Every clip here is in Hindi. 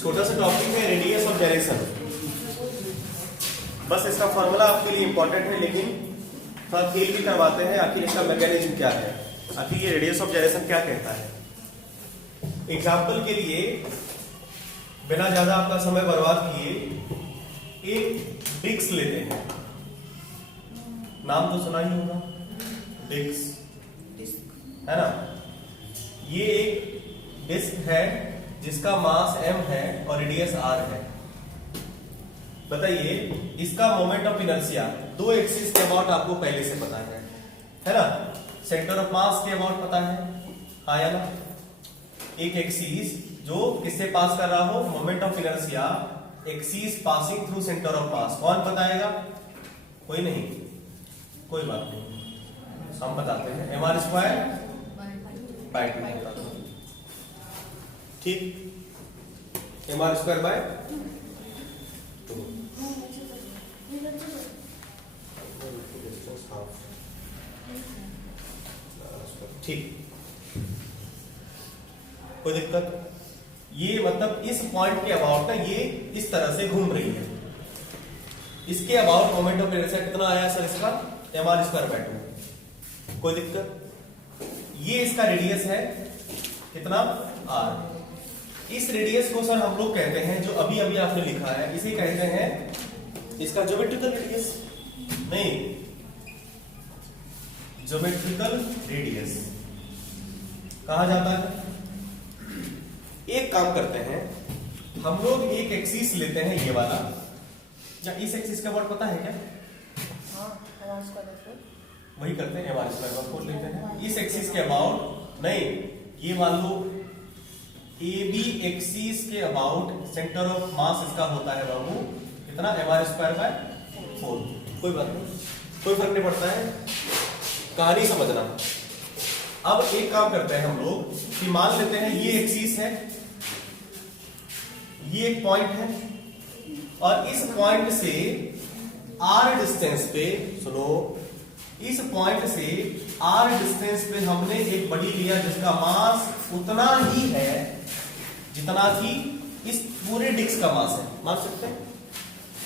छोटा सा टॉपिक है रेडियस ऑफ डायरेक्शन। बस इसका फॉर्मूला आपके लिए इंपॉर्टेंट है, लेकिन थोड़ा खेल भी करवाते हैं आखिर इसका मैकेनिज्म क्या है, आखिर ये रेडियस ऑफ डायरेक्शन क्या कहता है। एग्जाम्पल के लिए बिना ज्यादा आपका समय बर्बाद किए एक डिस्क लेते हैं। नाम तो सुना ही होगा, डिस्क है ना। ये एक डिस्क है जिसका मास m है और रेडियस r है। बताइए इसका मोमेंट ऑफ इनर्शिया दो एक्सिस के अबाउट आपको पहले से पता है ना। सेंटर ऑफ मास के अबाउट पता है, हाँ या ना। एक एक्सिस जो किससे पास कर रहा हो, moment of inertia axis passing through centre of मास, कौन बताएगा? कोई नहीं, कोई बात नहीं, हम बताते हैं। एम आर स्क्वायर बाय 2, ठीक। एम आर स्क्वायर बाय 2, ठीक। कोई दिक्कत? ये मतलब इस पॉइंट के अबाउट ना ये इस तरह से घूम रही है। इसके अबाउट मोमेंट ऑफ इनर्शिया कितना आया सर इसका? M R square by 2। कोई दिक्कत? ये इसका रेडियस है कितना? r। इस रेडियस को सर हम लोग कहते हैं, जो अभी अभी आपने लिखा है इसे कहते हैं इसका ज्योमेट्रिकल रेडियस, नहीं ज्योमेट्रिकल रेडियस कहा जाता है। एक काम करते हैं हम लोग, एक एक्सिस लेते हैं ये वाला, या इस एक्सिस का वर्ड पता है क्या? वही करते हैं, एम स्क्वायर बाय 4 लेते हैं। इस एक्सिस के अबाउट नहीं, ये मान लो ए बी एक्सिस के अबाउट सेंटर ऑफ मास इसका होता है बाबू कितना? M square by 4। कोई बात नहीं, कोई फर्क नहीं पड़ता है, कहानी समझना। अब एक काम करते हैं हम लोग कि मान लेते हैं ये एक्सिस है, ये एक पॉइंट है, और इस पॉइंट से r डिस्टेंस पे, सुनो, इस पॉइंट से r डिस्टेंस पे हमने एक बॉडी लिया जिसका मास उतना ही है जितना कि इस पूरे डिस्क का मास है। मान सकते हैं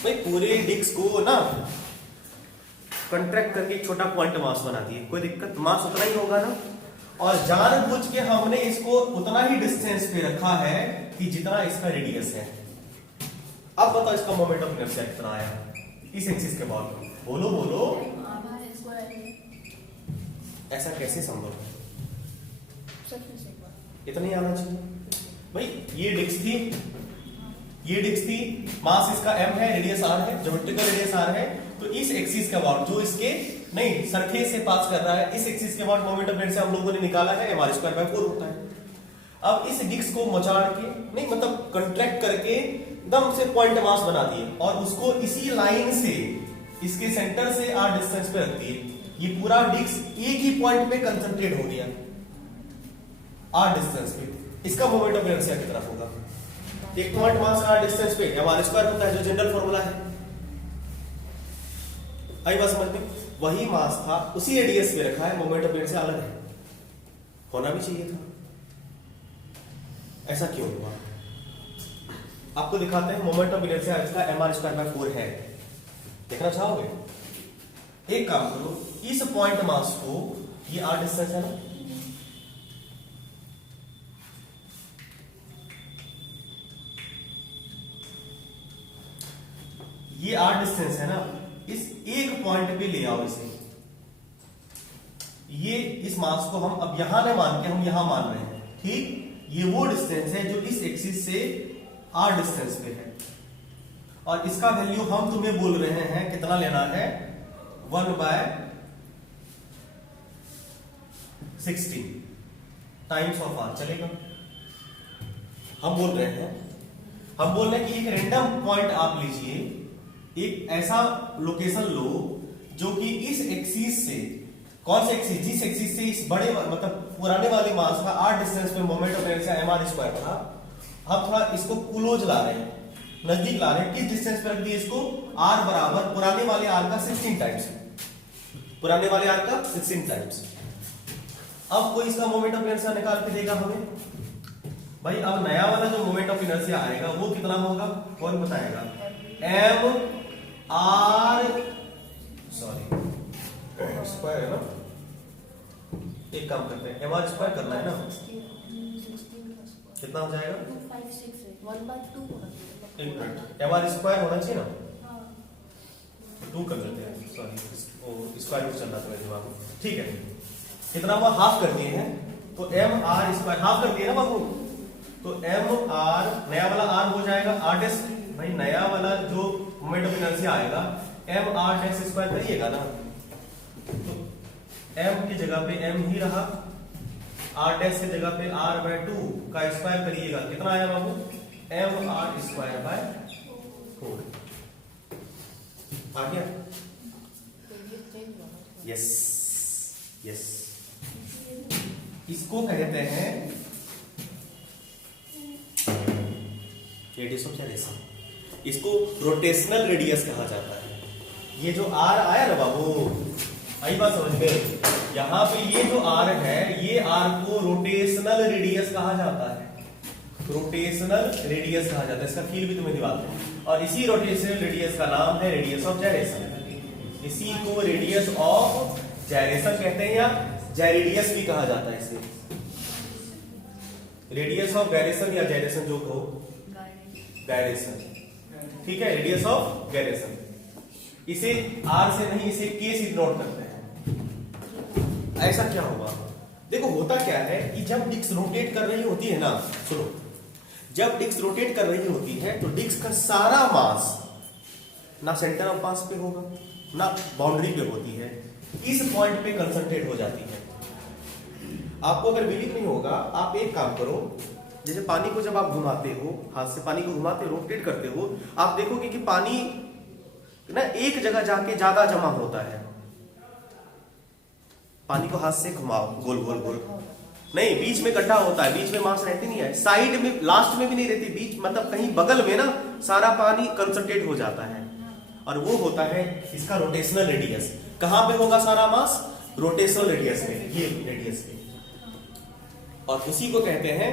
भाई, पूरे डिस्क को ना कंट्रैक्ट करके एक छोटा क्वांटम मास बना दिए, कोई दिक्कत? मास उतना ही होगा ना। और जानबूझ के हमने इसको उतना ही डिस्टेंस पे रखा है कि जितना इसका रेडियस है। अब बताओ इसका मोमेंट ऑफ इनर्शिया कितना आया इस एक्सिस के बाद? बोलो बोलो, ऐसा कैसे संभव है? इतना ही आना चाहिए भाई। ये डिस्क थी, ये डिस्क थी, मास इसका m है, रेडियस r है, ज्योमेट्रिकल रेडियस r है। तो इस एक्सिस के अबाउट जो इसके नहीं सरफेस से पास कर रहा है, इस एक्सिस के अबाउट मोमेंट ऑफ इनर्शिया हम लोगों ने निकाला है, एम आर स्क्वायर बाय 4 होता है। अब इस डिस्क को मचाड़ के नहीं, मतलब कंट्रैक्ट करके एकदम से पॉइंट मास बना दिए और उसको इसी लाइन से इसके सेंटर से r डिस्टेंस पे रख दिए। ये पूरा डिस्क एक ही पॉइंट पे कंसंट्रेट हो गया r डिस्टेंस पे। इसका मोमेंट ऑफ इनर्शिया कितना होगा? एक पॉइंट मास r डिस्टेंस पे एम आर स्क्वायर होता है, जो जनरल फॉर्मूला है। आई बात समझ में? वही मास था, उसी रेडियस पे रखा है, मोमेंट ऑफ इनर्शिया अलग है, होना भी चाहिए था। ऐसा क्यों हुआ आपको दिखाते हैं। मोमेंट ऑफ इनर्शिया इसका एम आर स्क्वायर बाय 4 है, देखना चाहोगे? एक काम करो, इस पॉइंट मास को, ये r डिस्टेंस है ना, ये r डिस्टेंस है ना, इस एक पॉइंट पे ले आओ इसे। ये इस मास को हम अब यहां न मान के हम यहां मान रहे हैं, ठीक। ये वो डिस्टेंस है जो इस एक्सिस से r डिस्टेंस पे है, और इसका वैल्यू हम तुम्हें बोल रहे हैं कितना लेना है? 1/16 टाइम्स ऑफ r। चलेगा? हम बोल रहे हैं कि एक रैंडम पॉइंट आप लीजिए, एक ऐसा लोकेशन लो जो कि इस एक्सिस से, कौन से एक्सिस? जिस एक्सिस से इस बड़े मतलब पुराने वाले मास का r डिस्टेंस पे moment of inertia M R square था। हम थोड़ा इसको क्लोज ला रहे हैं, नजदीक ला रहे हैं। किस डिस्टेंस पे रख दिए इसको? r बराबर पुराने वाले r का 16 टाइम्स, पुराने वाले r का 16 टाइम्स। अब कोई इसका मोमेंट ऑफ इनर्शिया निकाल के देगा हमें, भाई अब नया वाला जो मोमेंट ऑफ इनर्शिया आएगा वो कितना होगा, कौन बताएगा? एम आर स्क्वायर है ना, एक काम करते हैं एम आर स्क्वायर करना है ना, कितना हो जाएगा? 1/2 एक मिनट, एम आर स्क्वायर होना चाहिए ना, 2 कर लेते हैं, सॉरी स्क्वायर रूट चल रहा था मेरे दिमाग में, ठीक है। कितना हुआ, हाफ कर दिए हैं, तो एम आर स्क्वायर हाफ कर दिए ना बाबू, तो एम आर नया वाला आर हो जाएगा आर डैश, भाई नया वाला जो मोमेंट ऑफ इनर्शिया आएगा एम आर डैश स्क्वायर करिएगा ना, तो एम की जगह पे एम ही रहा, आर डैश की जगह पे r/2 का स्क्वायर करिएगा, कितना आया बाबू? एम आर स्क्वायर बाय 4 आ गया। यस यस, इसको कहते हैं रेडियस ऑफ जाइरेशन, इसको रोटेशनल रेडियस कहा जाता है। ये जो आर आया ना बाबू, आई बात समझ में, यहां पे ये जो आर है, ये आर को रोटेशनल रेडियस कहा जाता है, रोटेशनल रेडियस कहा जाता है, इसका फील भी तुम्हें दिवा दूं, और इसी रोटेशनल रेडियस का नाम है रेडियस ऑफ जाइरेशन, इसी को रेडियस ऑफ जाइरेशन कहते हैं या जाइरेडियस भी कहा जाता है इसे, रेडियस ऑफ गायरेशन या जाइरेशन जो कहो, गायरेशन, ठीक है, रेडियस ऑफ गायरेशन, इसे आर से नहीं इसे के से नोट करते हैं। ऐसा क्या होगा, देखो होता क्या है कि जब डिस्क रोटेट कर रही होती है ना, सुनो, जब डिस्क रोटेट कर रही होती है तो डिस्क का सारा मास ना सेंटर ऑफ मास पे होगा ना बाउंड्री पे होती है, इस पॉइंट पे कंसंट्रेट हो जाती है। आपको अगर बिलीव नहीं होगा, आप एक काम करो, जैसे पानी को जब आप घुमाते हो, हाथ से पानी को घुमाते हो, रोटेट करते हो, आप देखोगे कि पानी ना एक जगह जाके ज्यादा जमा होता है। पानी को हाथ से घुमाओ गोल गोल गोल, नहीं बीच में गड्ढा होता है, बीच में मास रहती नहीं है, साइड में लास्ट में भी नहीं रहती, बीच मतलब कहीं बगल में ना सारा पानी कंसंट्रेट हो जाता है, और वो होता है इसका रोटेशनल रेडियस। कहां पे होगा सारा मास? रोटेशनल रेडियस में, ये रेडियस पे, और उसी को कहते हैं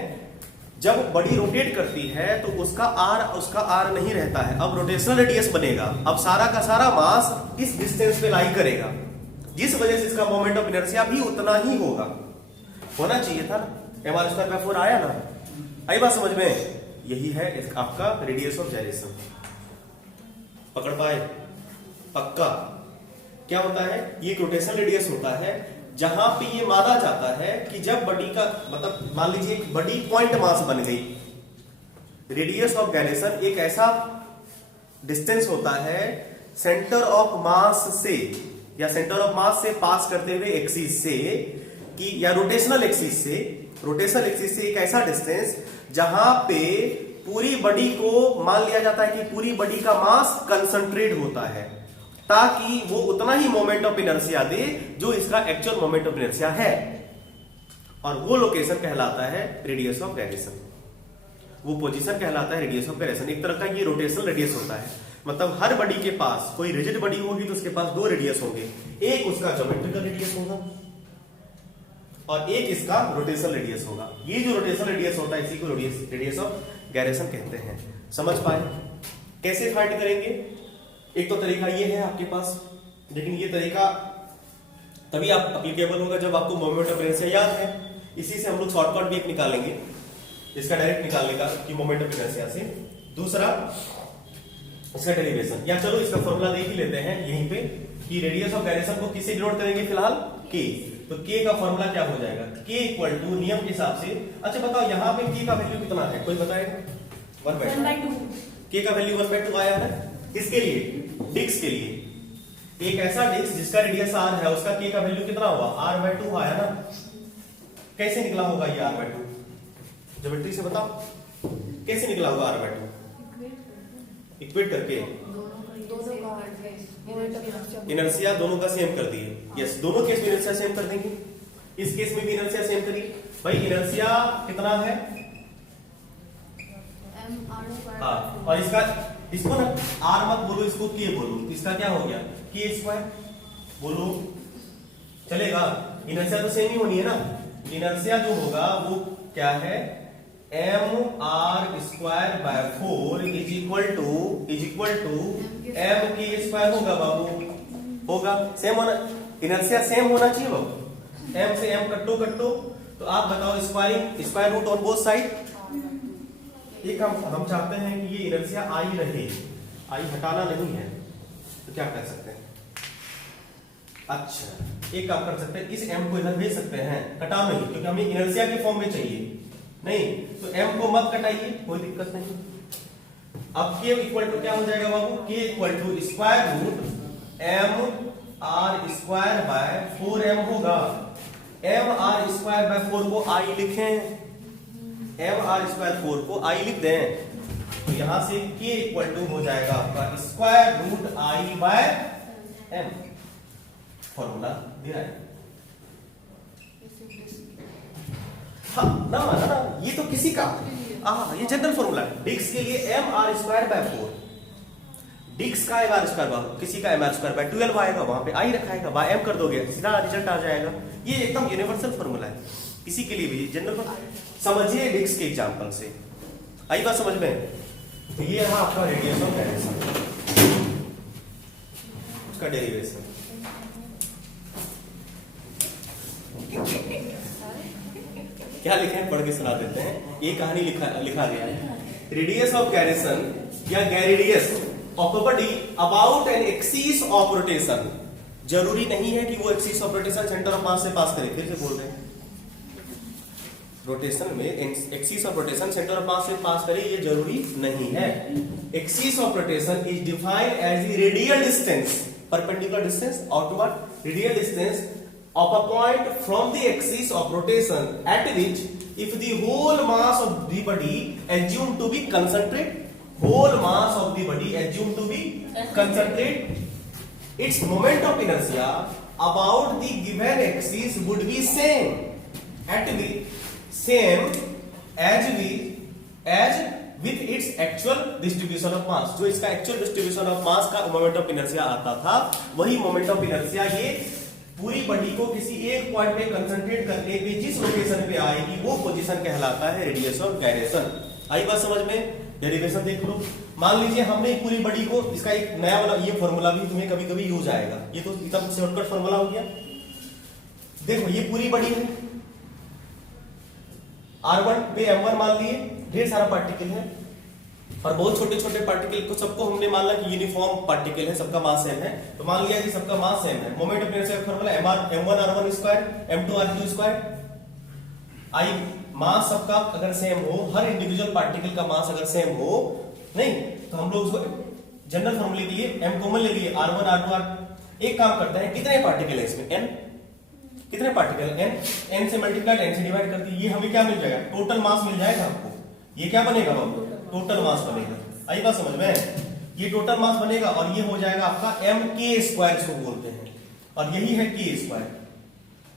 जब बॉडी रोटेट करती है तो उसका आर नहीं रहता है, अब रोटेशनल रेडियस बनेगा, अब सारा का सारा मास इस डिस्टेंस पे लाई करेगा, जिस वजह से इसका मोमेंट ऑफ इनर्शिया भी उतना ही होगा, होना चाहिए था ना, एम आर स्क्वायर बाय 4 आया ना, आई बात समझ में, यही है आपका रेडियस ऑफ जाइरेशन। पकड़ पाए? पक्का? क्या होता है, ये रोटेशनल रेडियस होता है, जहां पे ये माना जाता है कि जब बॉडी का मतलब मान लीजिए एक बॉडी पॉइंट मास बन गई, रेडियस ऑफ गायरेशन एक ऐसा डिस्टेंस होता है सेंटर ऑफ मास से या सेंटर ऑफ मास से पास करते हुए एक्सिस से कि या रोटेशनल एक्सिस से एक ऐसा डिस्टेंस जहां पे पूरी बॉडी को मान लिया जाता है कि पूरी बॉडी का मास कंसंट्रेट होता है, ताकि वो उतना ही मोमेंट ऑफ इनर्शिया दे जो इसका एक्चुअल मोमेंट ऑफ इनर्शिया है, और वो लोकेशन कहलाता है रेडियस ऑफ गायरेशन, वो पोजीशन कहलाता है रेडियस ऑफ गायरेशन। एक तरह का ये रोटेशनल रेडियस होता है, मतलब हर बॉडी के पास कोई रिजिड बॉडी होगी तो उसके पास 2 रेडियस होंगे, एक उसका ज्योमेट्रिकल रेडियस होगा और एक इसका रोटेशनल रेडियस होगा। ये जो रोटेशनल रेडियस होता है इसी को रेडियस ऑफ गायरेशन कहते हैं। समझ पाए? कैसे फाइंड करेंगे? एक तो तरीका ये है आपके पास, लेकिन ये तरीका तभी आप एप्लीकेबल होगा जब आपको मोमेंट ऑफ इनर्शिया याद है। इसी से हम लोग शॉर्टकट भी एक निकालेंगे, इसका डायरेक्ट निकालने का कि मोमेंट ऑफ इनर्शिया से। दूसरा इसका डेरिवेशन, या चलो इसका फॉर्मूला देख ही लेते हैं यहीं पे कि रेडियस ऑफ गायरेशन को किससे डिनोट करेंगे फिलहाल? के। तो के का फॉर्मूला क्या हो जाएगा? के इक्वल टू नियम के हिसाब से। अच्छा बताओ यहाँ पे के का वैल्यू कितना है, कोई बताएगा? 1/2। के का वैल्यू 1/2 आया है किसके लिए? डिस्क के लिए। एक ऐसा डिस्क जिसका रेडियस r है उसका के का वैल्यू कितना हुआ? r/2 आया ना। कैसे निकला होगा ये r/2? ज्योमेट्री से बताओ कैसे निकला होगा r/2? इक्वेट करके इनर्शिया दोनों का सेम कर दिए। यस, दोनों केस में इनर्शिया सेम कर देंगे, इस केस में भी इनर्शिया सेम करिए। भाई इनर्शिया कितना है? हाँ, और इसको ना आर मत बोलो, इसको के बोलो। इसका क्या हो गया? के स्क्वायर बोलो, चलेगा? इनर्शिया तो सेम ही होनी है ना। इनर्शिया जो होगा वो क्या है? M R square by 4 is equal to M K square होगा बाबू, होगा सेम होना, इनर्शिया सेम होना चाहिए बाबू। एम से एम कट्टो, तो आप बताओ square root on both side. एक हम चाहते हैं कि ये इनर्शिया आई रहे, आई हटाना नहीं है, तो क्या कर सकते हैं? अच्छा एक काम कर सकते हैं, इस एम को इधर भेज सकते हैं, कटा नहीं क्योंकि हमें इनर्शिया के फॉर्म में चाहिए, नहीं तो एम को मत कटाइए, कोई दिक्कत नहीं। अब के इक्वल टू क्या हो जाएगा बाबू? K equal to square root M R square by 4m होगा। एम आर स्क्वायर बाय 4 को आई लिखें, एम आर स्क्वायर 4 को आई लिख दें, तो यहां से के इक्वल टू हो जाएगा आपका square root I by M. Formula दे रहा है हाँ ना, ये तो किसी का ये जनरल फॉर्मूला है। डिक्स के लिए एम आर स्क्वायर बाय 4, डिक्स का एम आर स्क्वायर बाय, किसी का एम आर स्क्वायर बाय 12 आएगा, वहां पे आई रखा है, बाय एम कर दोगे सीधा रिजल्ट आ जाएगा। ये एकदम यूनिवर्सल फॉर्मूला है, किसी के लिए भी जनरल। समझिए डिक्स के एग्जांपल से, आई बात समझ में? तो ये रहा आपका रेडियस ऑफ डायरेक्शन, उसका डेरिवेशन। क्या लिखे हैं पढ़ के सुना देते हैं। ये कहानी लिखा गया है, रेडियस ऑफ गैरिसन या gyradius of a body about an axis of rotation. जरूरी नहीं है कि वो axis of rotation centre of mass से पास करे, फिर से बोल रहे हैं, रोटेशन में axis of rotation centre of mass से पास करे ये जरूरी नहीं है। Axis of rotation is defined as the radial distance, perpendicular distance outward, radial distance of a point from the axis of rotation at which if the whole mass of the body assumed to be concentrate, whole mass of the body assumed to be concentrate, its moment of inertia about the given axis would be same as with its actual distribution of mass। जो इसका actual distribution of mass का moment of inertia आता था, वही moment of inertia ये पूरी बॉडी को किसी एक पॉइंट पे कंसंट्रेट करने पे जिस लोकेशन पे आएगी वो पोजीशन कहलाता है रेडियस ऑफ गायरेशन। आई बात समझ में? डेरिवेशन देख लो। मान लीजिए हमने पूरी बॉडी को, इसका एक नया वाला ये फॉर्मूला भी तुम्हें कभी कभी यूज आएगा, ये तो एकदम शॉर्टकट फॉर्मूला हो गया। देखो ये पूरी बॉडी है, R1 पे M1 मान लिए, ढेर सारा पार्टिकल है और बहुत छोटे छोटे पार्टिकल को सबको हमने मान लिया कि यूनिफॉर्म पार्टिकल है, सबका मास सेम है, तो मान लिया कि सबका मास सेम है। मोमेंट ऑफ इनर्शिया का formula m1r1 square m2r2 square. I mass सबका अगर सेम हो, हर इंडिविजुअल पार्टिकल का मास अगर सेम हो, नहीं तो हम लोग उसको जनरल फार्मूले के लिए m कॉमन ले लिए, r1 r2 r। एक काम करते हैं, कितने पार्टिकल है इसमें? n। कितने पार्टिकल? n से मल्टीप्लाइड n से डिवाइड कर दी, ये हमें क्या मिल जाएगा? टोटल मास मिल जाएगा आपको। ये क्या बनेगा बाबू? टोटल मास बनेगा। आई बात समझ में? ये टोटल मास बनेगा और ये हो जाएगा आपका एम के स्क्वायर, इसको बोलते हैं, और यही है के स्क्वायर,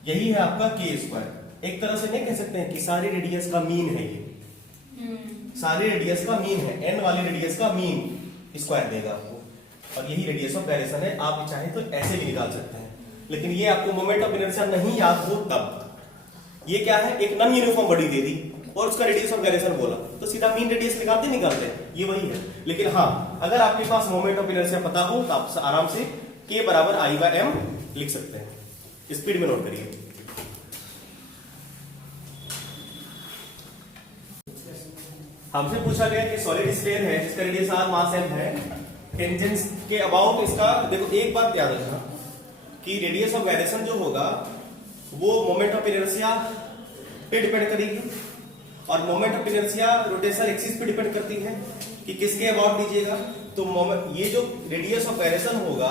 यही है आपका के स्क्वायर। एक तरह से नहीं कह सकते हैं कि सारे रेडियस का मीन है ये, सारे रेडियस का मीन है, एन वाले रेडियस का मीन स्क्वायर देगा आपको, और यही रेडियस ऑफ गायरेशन है। आप चाहे तो ऐसे भी निकाल सकते हैं, लेकिन ये आपको मोमेंट ऑफ इनर्शिया नहीं याद हो तब। ये क्या है? एक नॉन यूनिफॉर्म बॉडी दे दी और उसका रेडियस ऑफ गायरेशन बोला, तो सीधा मीन रेडियस निकालते ये वही है। लेकिन हाँ, अगर आपके पास मोमेंट ऑफ इनर्शिया पता हो तो आप आराम से k बराबर I बाय m लिख सकते हैं। स्पीड में नोट करिए। हमसे पूछा गया कि सॉलिड स्फीयर है जिसका रेडियस r, मास m है, टेंजेंस के अबाउट इसका। देखो एक बात याद रखना कि रेडियस ऑफ गायरेशन जो होगा वो मोमेंट ऑफ इनर्शिया पे डिपेंड करेगी, और moment of inertia rotational axis पे डिपेंड करती है कि किसके अबाउट लीजिएगा। तो ये जो रेडियस ऑफ गायरेशन होगा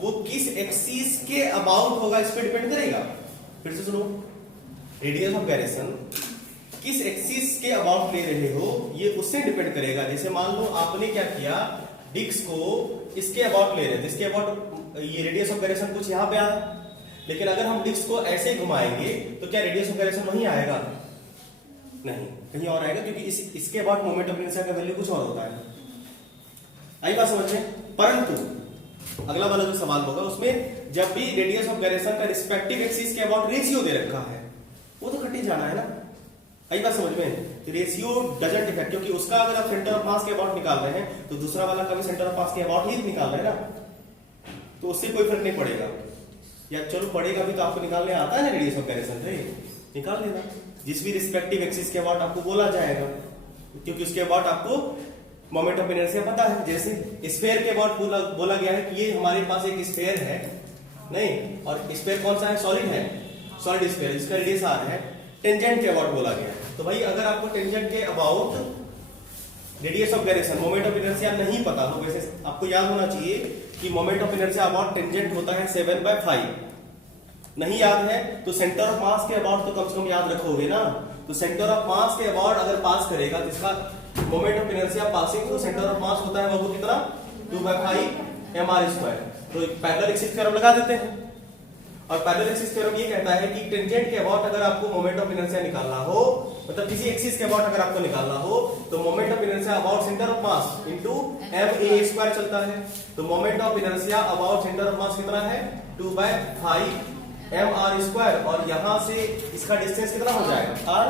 वो किस एक्सिस के अबाउट होगा, इस पे डिपेंड करेगा। फिर से सुनो, रेडियस ऑफ गायरेशन किस एक्सिस के अबाउट ले रहे हो ये उससे डिपेंड करेगा। जैसे मान लो आपने क्या किया, डिस्क को इसके अबाउट ले रहे थे, इसके अबाउट ये रेडियस ऑफ गायरेशन कुछ यहाँ पे आया, लेकिन अगर हम डिस्क को ऐसे घुमाएंगे तो क्या रेडियस ऑफ गायरेशन वहीं आएगा? नहीं, कहीं और आएगा, क्योंकि इसके बाद मोमेंट ऑफ इनर्शिया का वैल्यू कुछ और होता है। आई बात समझ में? परंतु अगला वाला जो सवाल होगा उसमें जब भी रेडियस ऑफ गायरेशन का रिस्पेक्टिव एक्सिस के अबाउट रेशियो दे रखा है, वो तो कट ही जाना है ना। आई बात समझ में? रेशियो डजंट इफेक्ट, क्योंकि उसका अगर आप सेंटर ऑफ मास के अबाउट निकाल रहे हैं तो दूसरा वाला का भी सेंटर ऑफ मास के अबाउट ही निकाल रहे हैं ना, तो उससे कोई फर्क नहीं पड़ेगा। या चलो पड़ेगा भी तो आपको निकालने आता है ना रेडियस ऑफ गायरेशन से, निकाल लेना। जिस भी रिस्पेक्टिव एक्सिस के अबाउट आपको बोला जाएगा, क्योंकि उसके अबाउट आपको मोमेंट ऑफ इनर्शिया पता है। जैसे स्फीयर के अबाउट बोला गया है कि ये हमारे पास एक स्फीयर है, नहीं, और स्फीयर कौन सा है, सॉलिड है, सॉलिड स्फीयर, इसका रेडियस आर है। टेंजेंट के अबाउट बोला गया है, तो भाई अगर आपको टेंजेंट के about radius of gyration moment of inertia नहीं पता, तो वैसे आपको याद होना चाहिए कि moment of inertia about tangent होता है 7/5। नहीं याद है तो सेंटर ऑफ मास के अबाउट तो कम से कम याद रखोगे ना। तो सेंटर ऑफ मास के अबाउट अगर पास करेगा तो इसका मोमेंट ऑफ इनर्शिया पासिंग तो सेंटर ऑफ मास होता है वो कितना, 2/5 mr²। तो पैरेलल एक्सिस थ्योरम लगा देते हैं, और पैरेलल एक्सिस थ्योरम ये कहता है कि टेंजेंट के अबाउट अगर आपको मोमेंट ऑफ इनर्शिया निकालना हो, मतलब किसी एक्सिस के अबाउट अगर आपको निकालना हो, तो moment of inertia about centre of mass into ma² चलता है। तो moment of inertia about centre of मास कितना है, 2/5 mr², और यहां से इसका डिस्टेंस कितना हो जाएगा, r,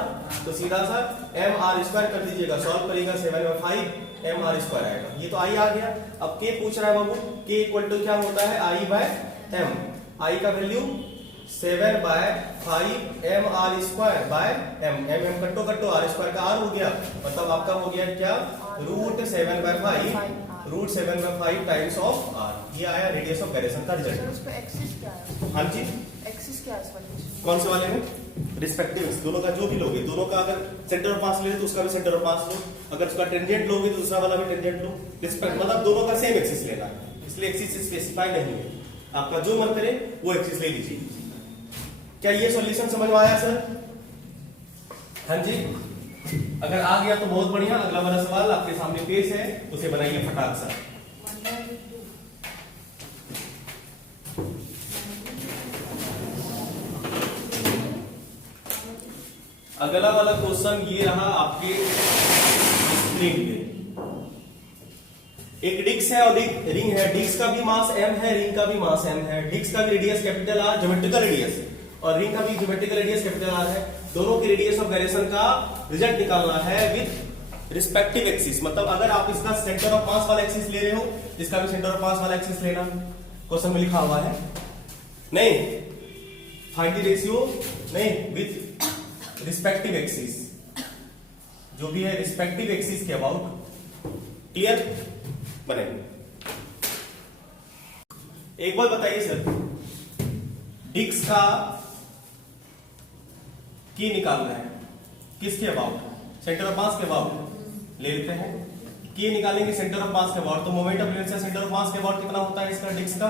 तो सीधा सा mr² कर दीजिएगा, सॉल्व करिएगा 7/5 mr² आएगा। ये तो i आ गया। अब k पूछ रहा है बाबू, k इक्वल टू क्या होता है, i/m। i का वैल्यू 7/5 mr²/m, m कट्टो r² का r हो गया, मतलब आपका हो गया क्या, √7/5 टाइम्स ऑफ r। ये आया रेडियस ऑफ गायरेशन का रिजल्ट। सर उसका एक्सिस क्या है? हाँ जी, एक्सिस क्या है इस वाले? कौन से वाले में, रिस्पेक्टिव दोनों का जो भी लोगे, दोनों का अगर सेंटर ऑफ मास ले तो उसका भी सेंटर ऑफ मास लो, अगर उसका टेंजेंट लोगे तो दूसरा वाला भी टेंजेंट लो, रिस्पेक्ट मतलब दोनों का सेम एक्सिस लेना है, इसलिए एक्सिस स्पेसिफाई नहीं है, आपका जो मन करे वो एक्सिस ले लीजिए। क्या ये सॉल्यूशन समझ में आया सर? हाँ जी, अगर आ गया तो बहुत बढ़िया। अगला वाला सवाल आपके सामने पेश है, उसे बनाइए फटाक सा। अगला वाला क्वेश्चन ये रहा आपके स्क्रीन पे। एक डिस्क है और एक रिंग है, डिस्क का भी मास m है, रिंग का भी मास m है। डिस्क का भी radius capital R geometrical radius, और रिंग का भी ज्योमेट्रिकल रेडियस कैपिटल R है। दोनों की रेडियस ऑफ गायरेशन का रिजल्ट निकालना है विद रिस्पेक्टिव एक्सिस, मतलब अगर आप इसका सेंटर ऑफ मास वाला एक्सिस ले रहे हो, इसका भी सेंटर ऑफ मास वाला एक्सिस लेना। क्वेश्चन में लिखा हुआ है, नहीं फाइंड द रेशियो, नहीं विद रिस्पेक्टिव एक्सिस, जो भी है रिस्पेक्टिव एक्सिस के अबाउट। क्लियर बनेंगे। एक बात बताइए सर, डिस्क का की निकालना है किसके अबाउट, सेंटर ऑफ मास के अबाउट ले लेते हैं। की निकालेंगे सेंटर ऑफ मास के अबाउट, तो moment of inertia centre of mass के अबाउट कितना होता है इसका, डिस्क का,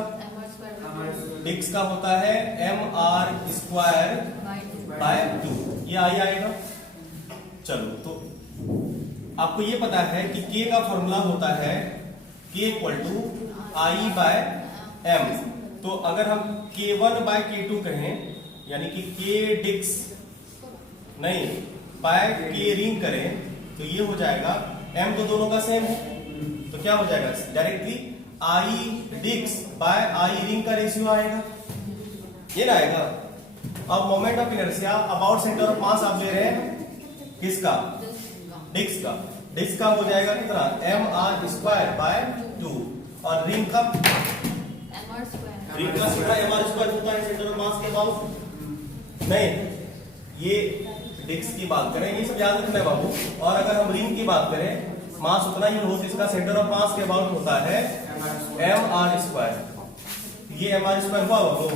डिस्क का होता है mr²/2, ये आई आएगा। चलो तो आपको ये पता है कि k का फॉर्मूला होता है k = I/m। तो अगर हम k1/k2 कहें, यानी कि k डिस्क नहीं बाय k रिंग करें, तो ये हो जाएगा, m तो दोनों का सेम है, तो क्या हो जाएगा directly I disc by I ring का रेशियो आएगा, ये ना आएगा। अब moment of inertia about centre of mass आप ले रहे हैं किसका, डिस्क का, डिस्क का हो जाएगा कितना, mr²/2, और रिंग का सीधा mr² होता है सेंटर ऑफ मास के अबाउट। नहीं, ये डिस्क की बात करें, ये सब याद रखना है बाबू। और अगर हम रिंग की बात करें, मास उतना ही हो, इसका सेंटर ऑफ मास के अबाउट होता है mr²। ये mr² हुआ बाबू,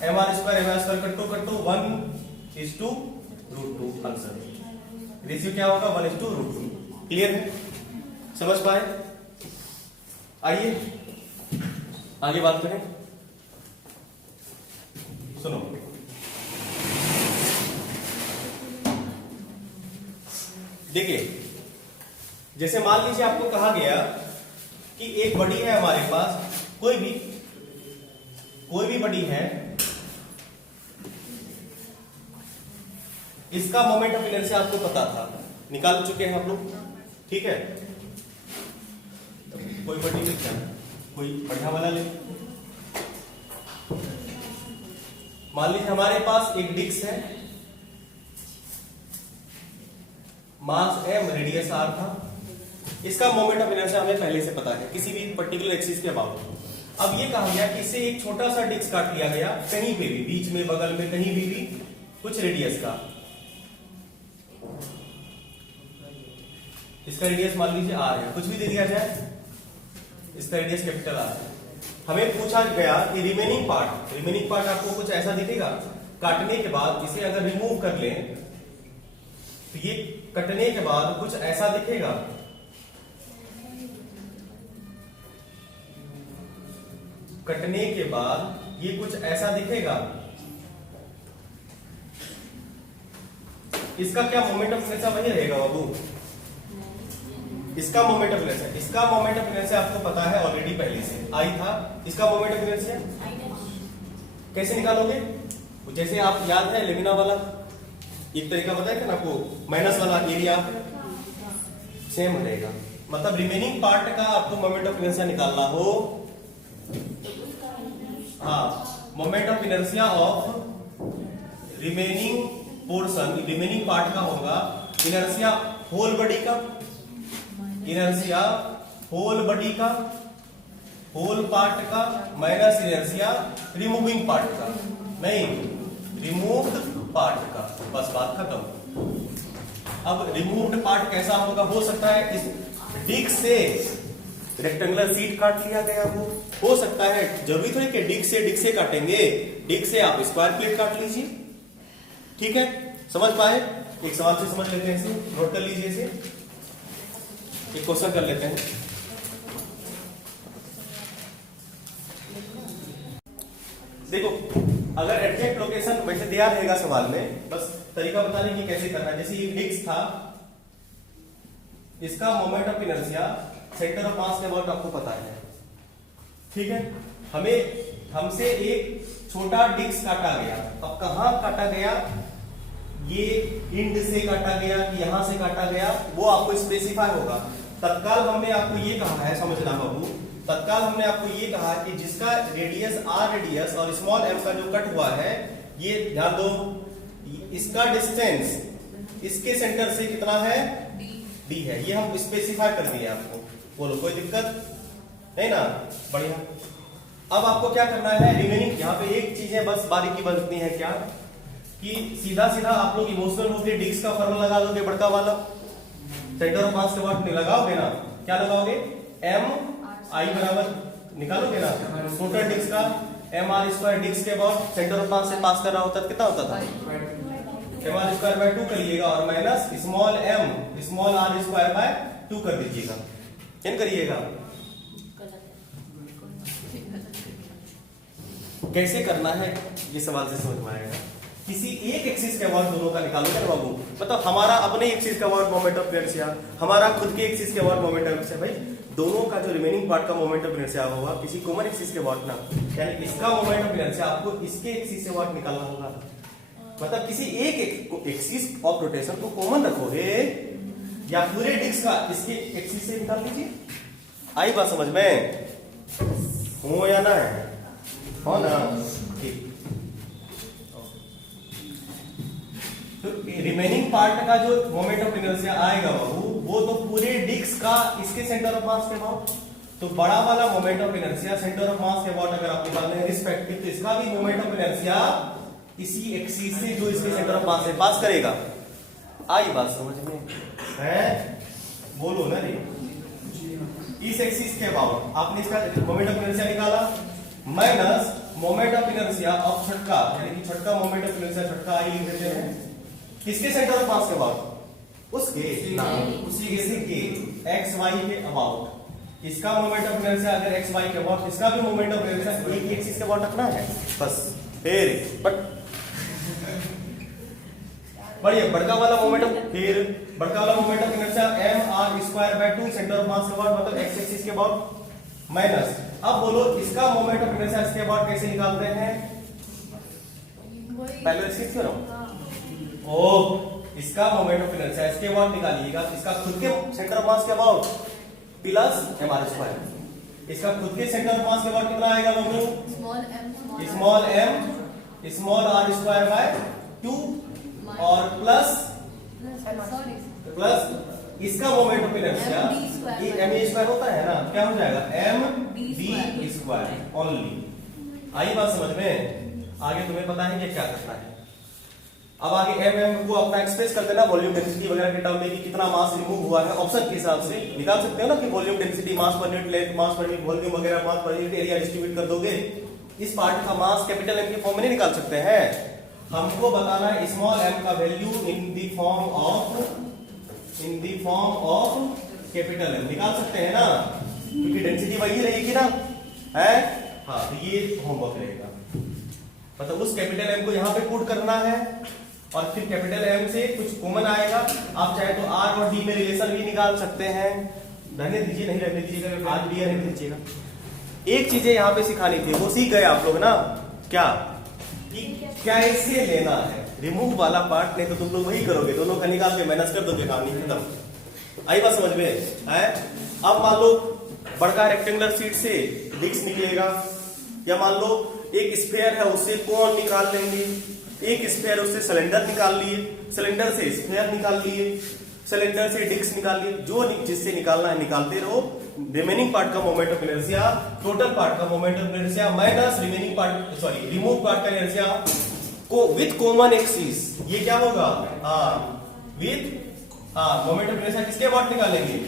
mr² कट्टो 1:√2 आंसर। रेशियो क्या होगा, 1:√2। क्लियर है, समझ पाए? आइए आगे बात करें। सुनो, देखिए जैसे मान लीजिए आपको कहा गया कि एक बॉडी है हमारे पास, कोई भी बॉडी है, इसका मोमेंट ऑफ इनर्शिया आपको पता था, निकाल चुके हैं आप लोग, ठीक है। कोई बॉडी ले, क्या कोई बढ़िया वाला ले। मान लीजिए हमारे पास एक डिस्क है, मास m रेडियस r था। इसका मोमेंट ऑफ इनर्शिया हमें पहले से पता है किसी भी पर्टिकुलर एक्सिस के अबाउट। अब ये कहा गया कि इसे एक छोटा सा डिस्क काट लिया गया कहीं पे भी, बीच में, बगल में, कहीं भी कुछ रेडियस का। इसका रेडियस मान लीजिए r है, कुछ भी दे दिया जाए, इसका रेडियस कैपिटल R है। हमें पूछा गया कि रिमेनिंग पार्ट आपको कुछ ऐसा दिखेगा। काटने के बाद इसे अगर रिमूव कर लें तो ये कटने के बाद कुछ ऐसा दिखेगा। कटने के बाद ये कुछ ऐसा दिखेगा। इसका क्या मोमेंट ऑफ इनर्शिया वही रहेगा बाबू। इसका मोमेंट ऑफ इनर्शिया आपको पता है ऑलरेडी पहले से आई था। इसका मोमेंट ऑफ इनर्शिया कैसे निकालोगे? जैसे आप याद है लेमिना वाला एक तरीका बताया था ना आपको, माइनस वाला एरिया सेम रहेगा। मतलब रिमेनिंग पार्ट का आपको मोमेंट ऑफ इनर्शिया निकालना हो, हाँ, moment of inertia of remaining portion, remaining part का होगा इनर्शिया होल बॉडी का, इनर्शिया होल बॉडी का, होल पार्ट का माइनस इनर्शिया रिमूविंग पार्ट का, नहीं रिमूव्ड पार्ट का। बस बात खत्म। अब रिमूव्ड पार्ट कैसा होगा? हो सकता है इस डिस्क से रेक्टेंगुलर शीट काट लिया गया हो सकता है, जरूरी थोड़ी कि डिस्क से काटेंगे। डिस्क से आप स्क्वायर प्लेट काट लीजिए, ठीक है? समझ पाए? एक सवाल से समझ लेते हैं, इसे नोट कर लीजिए। इसे एक क्वेश्चन कर लेते हैं। देखो, अगर एग्जैक्ट लोकेशन वैसे दिया रहेगा सवाल में, बस तरीका बताने की कैसे करना है। जैसे ये डिस्क था, इसका moment of inertia centre of mass के अबाउट आपको पता है, ठीक है? हमसे एक छोटा डिस्क काटा गया। अब कहां काटा गया? ये इंड से काटा गया कि यहां से काटा गया, वो आपको स्पेसिफाई होगा। तत्काल हमने आपको ये कहा है, समझना बाबू, तत्काल हमने आपको ये कहा कि जिसका रेडियस r रेडियस और स्मॉल m का जो कट हुआ है, ये ध्यान दो, इसका डिस्टेंस इसके सेंटर से कितना है? d है। ये हम स्पेसिफाई कर दिए आपको। बोलो, कोई दिक्कत नहीं ना? बढ़िया। अब आपको क्या करना है? रिमेनिंग यहाँ पे एक चीज है, बस बारीकी बरतनी है। क्या कि सीधा सीधा आप लोग इमोशनल होकर डिस्क का फॉर्मूला लगा दोगे, बड़का वाला सेंटर ऑफ मास के अबाउट में लगाओगे ना। क्या लगाओगे? m I बराबर निकालोगे ना, टोटल डिस्क का एम आर स्क्वायर डिस्क के अबाउट सेंटर ऑफ मास से पास कर रहा होता, कितना होता था? एम आर स्क्वायर बाय 2 करिएगा और minus small m small r square by 2 कर दीजिएगा। क्या करिएगा? कैसे करना है ये सवाल से समझ में आएगा। किसी एक एक्सिस के अबाउट दोनों का निकालोगे ना बाबू, मतलब हमारा अपने एक्सिस के अबाउट मोमेंट ऑफ इनर्शिया, हमारा खुद के एक्सिस के अबाउट मोमेंट ऑफ इनर्शिया, भाई दोनों का जो रिमेनिंग पार्ट का मोमेंट ऑफ इनर्शिया होगा किसी कॉमन एक्सिस के अबाउट ना, यानी इसका मोमेंट ऑफ इनर्शिया आपको इसके एक्सिस से अबाउट निकालना होगा। मतलब किसी एक एक्सिस ऑफ रोटेशन को कॉमन रखोगे या पूरे डिस्क का इसके एक्सिस से निकाल लीजिए। आई बात समझ में? हो या ना? हो ना? ठीक। तो रिमेनिंग पार्ट का जो मोमेंट ऑफ इनर्शिया आएगा बाबू, वो तो पूरे डिस्क का इसके सेंटर ऑफ मास के अबाउट। तो बड़ा वाला moment of inertia centre of mass के अबाउट अगर आप निकालने हैं रिस्पेक्टिव, तो इसका भी मोमेंट ऑफ इनर्शिया इसी एक्सिस से जो इसके सेंटर ऑफ मास से पास करेगा। आई बात समझ में है? बोलो ना रे। इस एक्सिस के अबाउट आपने इसका मोमेंट ऑफ इनर्शिया निकाला minus moment of inertia of छटका, यानी कि छटका मोमेंट ऑफ इनर्शिया, छटका आई लिख देते हैं किसके सेंटर ऑफ मास के अबाउट? उसके के एक्स वाई के अबाउट। इसका मोमेंट ऑफ इनर्शिया अगर एक्स वाई के अबाउट, इसका भी मोमेंट ऑफ इनर्शिया एक ही एक्सिस के अबाउट रखना है बस। फिर बट बढ़िया, बड़का वाला मोमेंट ऑफ, फिर बड़का वाला moment of inertia M R square by 2 centre of mass के अबाउट, मतलब एक्स एक्सिस के अबाउट माइनस। अब बोलो इसका मोमेंट ऑफ इनर्शिया इसके अबाउट कैसे निकालते हैं? पहले स्किप करो। इसका मोमेंट ऑफ इनर्शिया इसके अबाउट निकालिएगा, इसका खुद के सेंटर ऑफ मास के about plus M R square. इसका खुद के सेंटर ऑफ मास के अबाउट कितना आएगा बाबू? Small m small r square by 2 और प्लस प्लस इसका मोमेंट ऑफ इनर्शिया ये m स्क्वायर होता है ना, क्या हो जाएगा md स्क्वायर ओनली। आई बात समझ में? आगे तुम्हें पता है कि क्या करना है। अब आगे m को अपना एक्सप्रेस कर देना वॉल्यूम डेंसिटी वगैरह के टर्म में कि कितना मास रिमूव हुआ है, ऑप्शन के हिसाब से निकाल सकते हो ना कि वॉल्यूम डेंसिटी, मास पर यूनिट लेंथ, मास पर यूनिट वॉल्यूम वगैरह, मास पर यूनिट एरिया डिस्ट्रीब्यूट कर दोगे, इस पार्ट का मास कैपिटल M के फॉर्म में नहीं निकाल सकते हैं। हमको बताना है स्मॉल m का value in the form of capital M, निकाल सकते हैं ना, क्योंकि डेंसिटी वही रहेगी ना, है? हाँ, तो ये होमवर्क रहेगा। मतलब उस कैपिटल M को यहाँ पे पुट करना है और फिर कैपिटल M से कुछ कॉमन आएगा। आप चाहे तो R और D में रिलेशन भी निकाल सकते हैं। रहने दीजिए, नहीं रहने दीजिएगा, आज भी रहने दीजिएगा। एक चीजें यहाँ पे सिखानी थी, वो सीख गए आप लोग ना, क्या कि कैसे लेना है रिमूव वाला पार्ट, नहीं तो तुम लोग वही करोगे, दोनों का निकाल के माइनस कर दोगे, कहानी खत्म। आई बात समझ में है? अब मान लो बड़का रेक्टेंगुलर शीट से डिस्क निकलेगा, या मान लो एक स्फीयर है उससे कोन निकाल लेंगे, एक स्फीयर उससे सिलेंडर निकाल लिए, सिलेंडर से स्फीयर निकाल लिए, सिलेंडर से डिस्क निकाल लिए, जो जिससे निकालना है निकालते रहो। रिमेनिंग पार्ट का moment of inertia, total part का moment of inertia minus remaining part, sorry remove part का इनर्शिया को विद कॉमन एक्सिस, ये क्या होगा? मोमेंट ऑफ इनर्शिया किसके अबाउट निकालेंगे?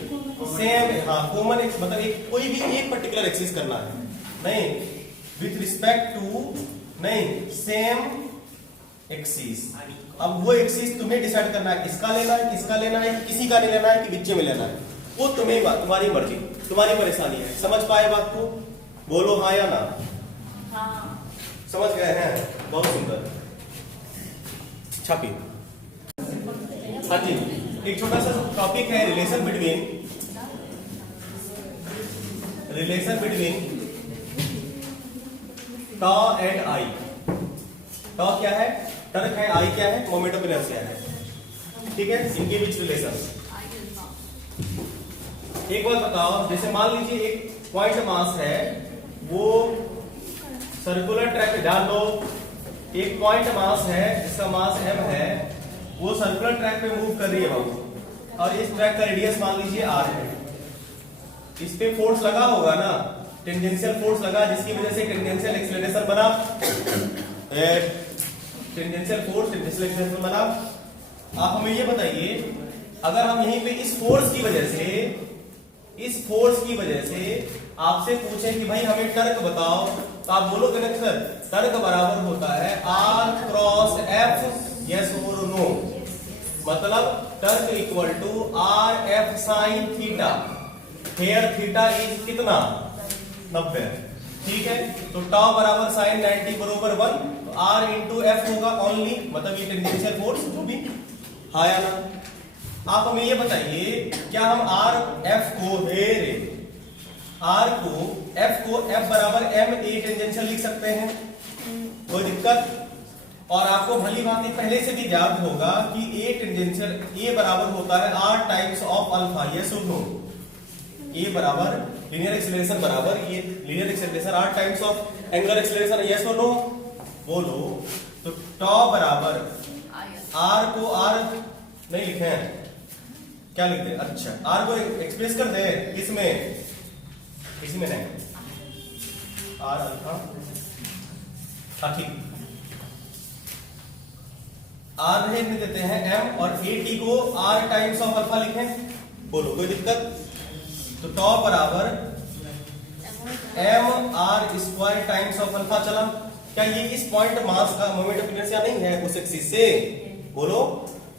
सेम, कॉमन एक्स, मतलब एक कोई भी एक पर्टिकुलर एक्सिस करना है, नहीं विथ रिस्पेक्ट टू, नहीं सेम एक्सिस। अब वो एक्सिस तुम्हें डिसाइड करना है, किसका लेना है, किसका लेना है, किसी का नहीं लेना है कि बीच में लेना है, वो तुम्हें, तुम्हारी मर्जी, तुम्हारी परेशानी है। समझ पाए बात को? बोलो हाँ या ना। हाँ। समझ गए हैं? बहुत सुंदर। छापिए। हाँ जी, एक छोटा सा टॉपिक है relation between tau and I. Tau क्या है? टर्क है, आई क्या है? मोमेंट ऑफ इनर्शिया है, ठीक है? इनके बीच रिलेशन। एक बात बताओ, जैसे मान लीजिए एक पॉइंट मास है, वो सर्कुलर ट्रैक पे, ध्यान दो, एक पॉइंट मास है जिसका मास m है, वो सर्कुलर ट्रैक पे मूव कर रही है बाबू, और इस ट्रैक का रेडियस मान लीजिए r है। इस पे फोर्स लगा होगा ना, टेंजेंशियल फोर्स लगा, जिसकी वजह से टेंजेंशियल एक्सीलरेशन बना, टेंजेंशियल फोर्स, टेंजेंशियल एक्सीलरेशन बना। आप हमें ये बताइए, अगर हम यहीं पे इस फोर्स की वजह से आपसे पूछें कि भाई हमें टर्क बताओ, तो आप बोलोगे ना सर टर्क बराबर होता है R क्रॉस F, यस और नो, मतलब torque equal to RF sine theta, here theta is कितना? 90, ठीक है? तो टॉ बराबर साइन 90 बरोबर 1, तो R इंटू F होगा ओनली, मतलब ये टेंजेंशियल फोर्स जो भी, हाँ या ना? आप हमें ये बताइए, क्या हम F को F बराबर M A टेंजेंशियल लिख सकते हैं? कोई दिक्कत? और आपको भली भांति पहले से भी याद होगा कि A टेंजेंशियल A बराबर होता है R times of alpha, yes और नो? A बराबर लीनियर एक्सीलरेशन बराबर ये linear acceleration R times of angular acceleration, yes और नो? बोलो। तो टॉ बराबर R को R नहीं लिखे हैं, क्या लिखते हैं? अच्छा, R को एक्सप्रेस कर दे किसमें? इसी में नहीं, R अल्फा, हाँ ठीक, R नहीं देते हैं M, और AT को R टाइम्स ऑफ अल्फा लिखें। बोलो कोई दिक्कत? तो टॉ बराबर M R square times of alpha चला। क्या ये इस पॉइंट मास का मोमेंट ऑफ इनर्शिया नहीं है उस एक्सिस से? बोलो।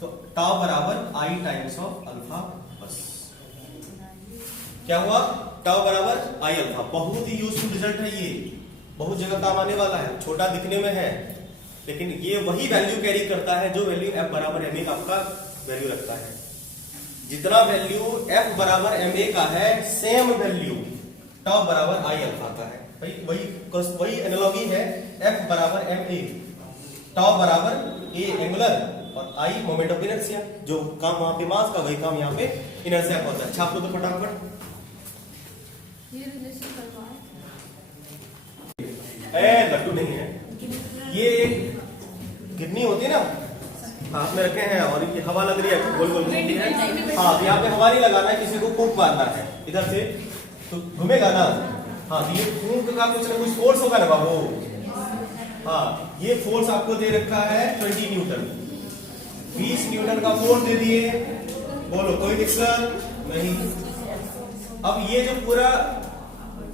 तो टॉ बराबर I टाइम्स ऑफ अल्फा, बस क्या हुआ? टॉ बराबर I अल्फा। बहुत ही यूजफुल रिजल्ट है ये, बहुत जगह काम आने वाला है, छोटा दिखने में है लेकिन ये वही वैल्यू कैरी करता है जो वैल्यू F बराबर ma का आपका वैल्यू रखता है। जितना वैल्यू F बराबर ma का है, सेम वैल्यू टॉ बराबर I अल्फा का है। भाई वही एनालॉजी है, F बराबर ma, टॉ बराबर a एंगुलर और I मोमेंट ऑफ इनर्शिया। जो काम वहां पे मास का, वही काम यहाँ पे इनर्शिया का होता है। छाप लो तो फटाफट। ये रिलेशन करवाएं। लड्डू नहीं है ये, किडनी होती है ना, हाथ में रखे हैं और ये हवा लग रही है, गोल गोल घूमती है। हाँ, तो यहाँ पे हवा नहीं लगाना है, किसी को फूंक मारना है इधर से, तो घूमेगा ना। हाँ, तो ये फूंक का कुछ ना कुछ फोर्स होगा ना बाबू। हाँ, ये फोर्स आपको दे रखा है 20 न्यूटन, 20 न्यूटन का फोर्स दे दिए। बोलो कोई दिक्कत नहीं। अब ये जो पूरा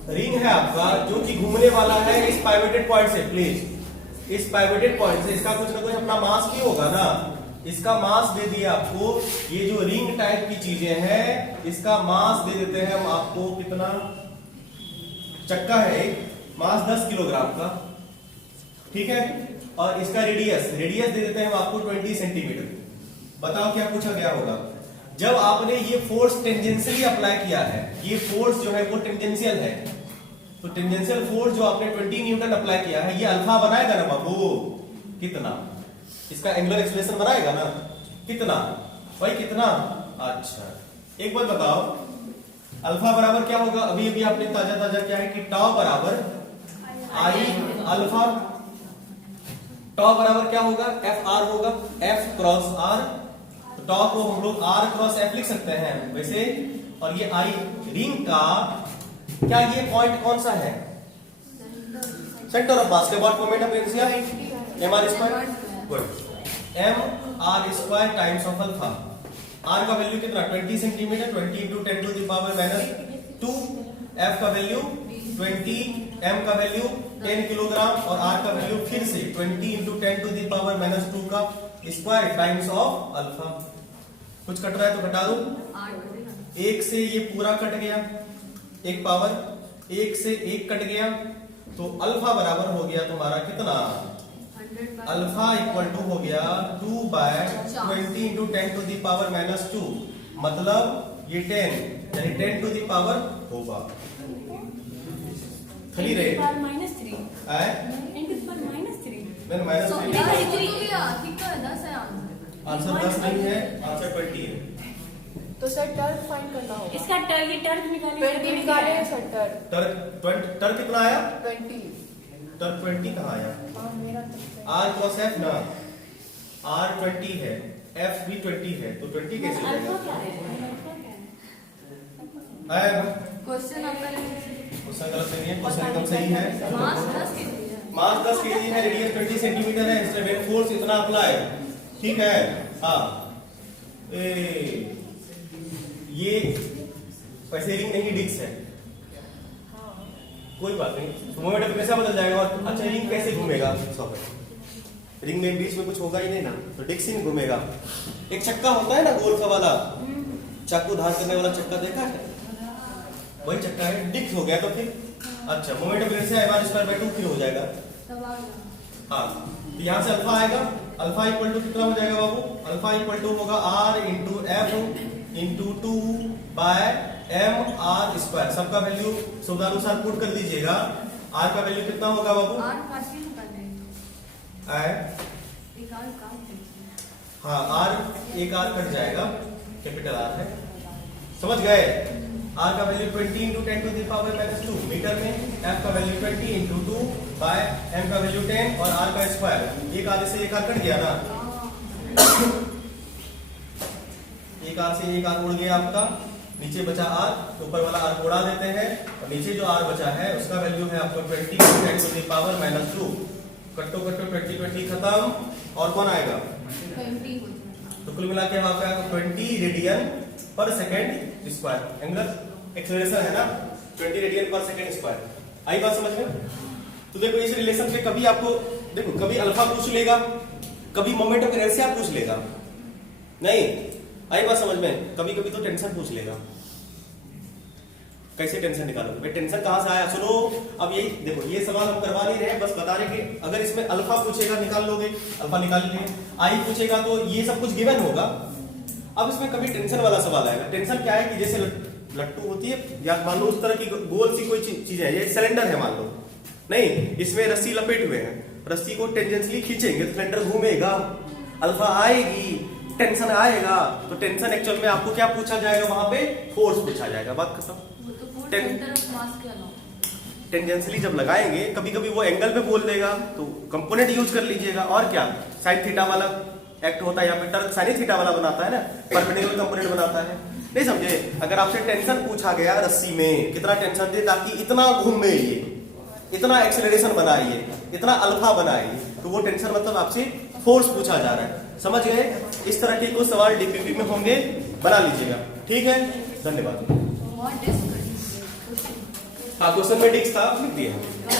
रिंग है आपका, जो कि घूमने वाला है इस पाइवोटेड पॉइंट से, प्लीज इस पाइवोटेड पॉइंट से, इसका कुछ ना कुछ अपना मास भी होगा ना। इसका मास दे दिया आपको, ये जो रिंग टाइप की चीजें हैं इसका मास दे देते हैं हम आपको। कितना चक्का है एक, मास 10 किलोग्राम का, ठीक है। और इसका रेडियस दे देते हैं हम आपको 20 सेंटीमीटर। बताओ क्या पूछा गया होगा। जब आपने ये फोर्स टेंजेंशियली अप्लाई किया है, ये फोर्स जो है वो टेंजेंशियल है, तो टेंजेंशियल फोर्स जो आपने 20 न्यूटन अप्लाई किया है, ये अल्फा बनाएगा ना बाबू। कितना इसका एंगुलर एक्सेलरेशन बनाएगा ना, कितना भाई, कितना। अच्छा, एक बात बताओ, अल्फा बराबर क्या होगा। अभी अभी आपने ताजा क्या है कि टाउ बराबर आई अल्फा, टाउ बराबर क्या होगा, एफ आर होगा, एफ क्रॉस आर। टाउ को हम लोग आर क्रॉस एफ लिख सकते हैं वैसे। और ये आई रिंग का क्या, ये पॉइंट कौन सा है, centre of mass, about moment of inertia, M R square. Good, M R square times of alpha. R का वैल्यू कितना, 20 centimetre, 20 into 10 to the power minus 2। F का वैल्यू 20, एम का वैल्यू 10 किलोग्राम और आर का वैल्यू फिर से 20 into 10 to the power minus 2 का स्क्वायर टाइम्स ऑफ अल्फा। कुछ कट रहा है तो घटा दो, 1 से ये पूरा कट गया, एक पावर 1 से 1 कट गया, तो अल्फा बराबर हो गया तुम्हारा कितना, अल्फा इक्वल टू हो गया 2 by 20 into 10 to the power minus 2, मतलब ये 10 यानी 10 टू द पावर होगा। खाली रहे -3 है, मैंने माइनस आंसर 10 नहीं है, आंसर 20 है। तो सर टर्क फाइंड करना होगा। इसका ये टर्क निकालेंगे, 20 निकाले हैं सर। टर्क कितना आया, 20। टर्क 20 कहाँ आया, हाँ मेरा तो आर क्रॉस एफ ना, आर 20 है, एफ भी 20 है, तो 20 कैसे हो अल्फा जाएगा। क्या है, क्वेश्चन क्वेश्चन गलत नहीं है, क्वेश्चन एकदम सही है। मास 10 केजी है, मास 10 केजी है, रेडियस 20 सेंटीमीटर है, इसलिए वेट फोर्स इतना अप्लाई, ठीक है। हाँ, ये वैसे रिंग नहीं डिस्क है, कोई बात नहीं, तो मोमेंट कैसा बदल जाएगा। और अच्छा, रिंग कैसे घूमेगा, रिंग में बीच में कुछ होगा ही नहीं ना, तो डिस्क ही नहीं घूमेगा। एक चक्का होता है ना गोल सा वाला, चाकू धार करने वाला चक्का देखा है, वही चक्का है, डिस्क हो गया तो फिर अच्छा moment of inertia m r square by 2 फिर हो जाएगा। तब आ गया। हाँ, तो यहाँ से अल्फा आएगा, अल्फा इक्वल टू कितना हो जाएगा बाबू, अल्फा इक्वल टू होगा r into F into 2 by M R square. सबका वैल्यू सुविधानुसार पुट कर दीजिएगा। r का वैल्यू कितना होगा बाबू, आर काशी निकालने एक आर काम कीजिए। हाँ, r एक r कट जाएगा, कैपिटल R है, समझ गए। r का value 20 into 10 to the power minus 2 metre में, f का वैल्यू 20 इंटू 2 बाय m का वैल्यू 10 और r का स्क्वायर। एक r से एक r कट गया ना, एक r से एक r उड़ गया आपका, नीचे बचा r, ऊपर वाला r उड़ा देते हैं और नीचे जो r बचा है उसका वैल्यू है आपको 20 into 10 to the power minus 2। कट्टो कट्टो 20 खत्म, और कौन आएगा, 20 हो जाएगा। तो कुल मिला के वहां पे आएगा 20 रेडियन पर सेकेंड स्क्वायर। एंगुलर एक्सेलरेशन है ना 20 रेडियन पर सेकेंड स्क्वायर। आई बात समझ में। तो देखो इस रिलेशन से कभी आपको देखो, कभी अल्फा पूछ लेगा, कभी मोमेंट ऑफ इनर्शिया पूछ लेगा, नहीं आई बात समझ में। कभी कभी तो टेंशन पूछ लेगा, कैसे टेंशन निकालोगे भाई, टेंशन कहां से आया। सुनो, अब यही देखो, ये सवाल हम करवा नहीं रहे, बस बता रहे कि अगर इसमें अल्फा पूछेगा निकाल लोगे, अल्फा निकाल लिए, आई पूछेगा तो ये सब कुछ गिवन होगा। अब इसमें कभी टेंशन वाला सवाल आएगा। टेंशन क्या है कि जैसे लट्टू होती है, या मान लो उस तरह की गोल सी कोई चीज है, ये सिलेंडर है मान लो, नहीं इसमें रस्सी लपेट हुए हैं, रस्सी को टेंजेंशियली खींचेंगे तो सिलेंडर घूमेगा, अल्फा आएगी, टेंशन आएगा, तो टेंशन एक्चुअल में आपको क्या पूछा जाएगा, वहां पे फोर्स पूछा जाएगा। बात खत्म। वो तो फोर्स सेंटर ऑफ मास के अलावा टेंजेंशियली जब लगाएंगे, कभी कभी वो एंगल पे बोल देगा तो कंपोनेंट यूज कर लीजिएगा, और क्या साइन थीटा वाला एक्ट होता है, यहाँ पे टर्क साइन थीटा वाला बनाता है ना, परपेंडिकुलर कंपोनेंट बनाता है। नहीं समझे? अगर आपसे टेंशन पूछा गया रस्सी में कितना टेंशन दे ताकि इतना घूमे ये, इतना एक्सेलरेशन बनाइए, इतना अल्फा बनाइए, तो वो टेंशन मतलब आपसे फोर्स पूछा जा रहा है। समझ गए? इस तरह के कुछ सवाल डीपीपी में होंगे, बना लीजिएगा। ठीक है, धन्यवाद। What is question? हाँ, क्वेश्चन में डिस्क था, लिख दिया।